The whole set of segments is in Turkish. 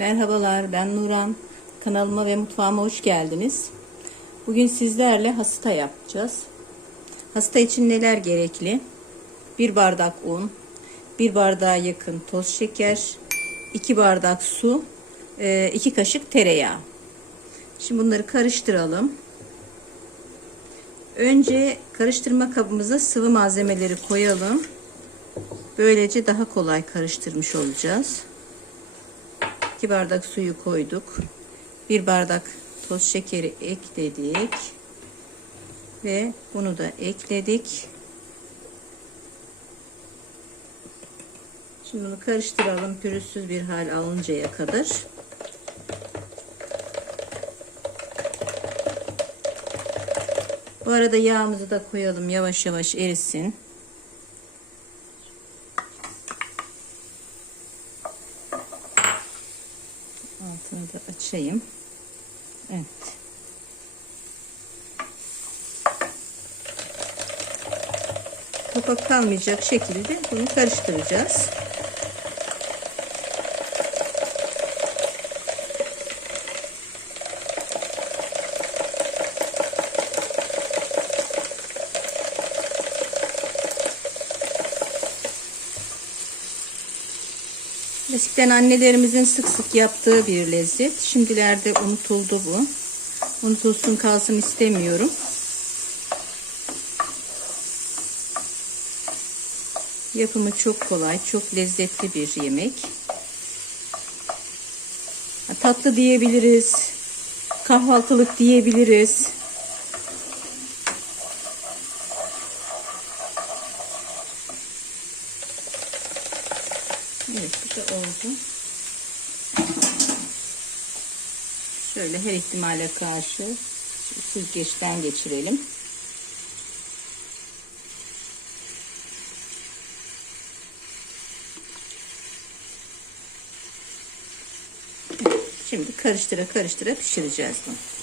Merhabalar ben Nuran. Kanalıma ve mutfağıma hoş geldiniz. Bugün sizlerle hasta yapacağız. Hasta için neler gerekli? 1 bardak un, 1 bardağa yakın toz şeker, 2 bardak su, 2 kaşık tereyağı. Şimdi bunları karıştıralım. Önce karıştırma kabımıza sıvı malzemeleri koyalım. Böylece daha kolay karıştırmış olacağız. 2 bardak suyu koyduk. 1 bardak toz şekeri ekledik. Ve bunu da ekledik. Şimdi bunu karıştıralım pürüzsüz bir hal alıncaya kadar. Bu arada yağımızı da koyalım yavaş yavaş erisin. Altını da açayım. Evet. Kapak kalmayacak şekilde bunu karıştıracağız. Eskiden annelerimizin sık sık yaptığı bir lezzet. Şimdilerde unutuldu bu. Unutulsun kalsın istemiyorum. Yapımı çok kolay, çok lezzetli bir yemek. Tatlı diyebiliriz. Kahvaltılık diyebiliriz. Evet bu da oldu. Şöyle her ihtimale karşı süzgeçten geçirelim. Şimdi karıştıra karıştıra pişireceğiz bunu. “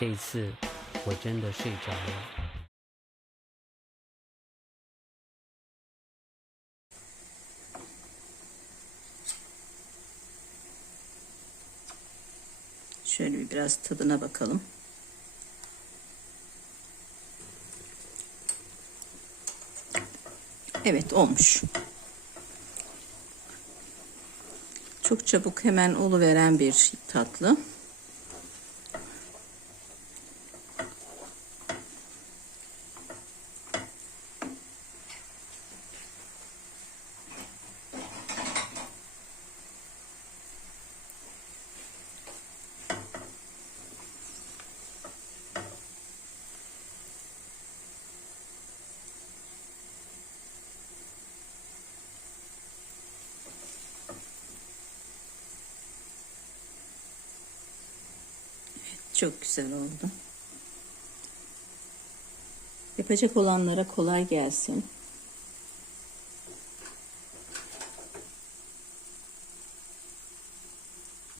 这一次，我真的睡着了。” Şöyle bir biraz tadına bakalım. Evet olmuş. Çok çabuk hemen oluveren bir tatlı. Çok güzel oldu. Yapacak olanlara kolay gelsin.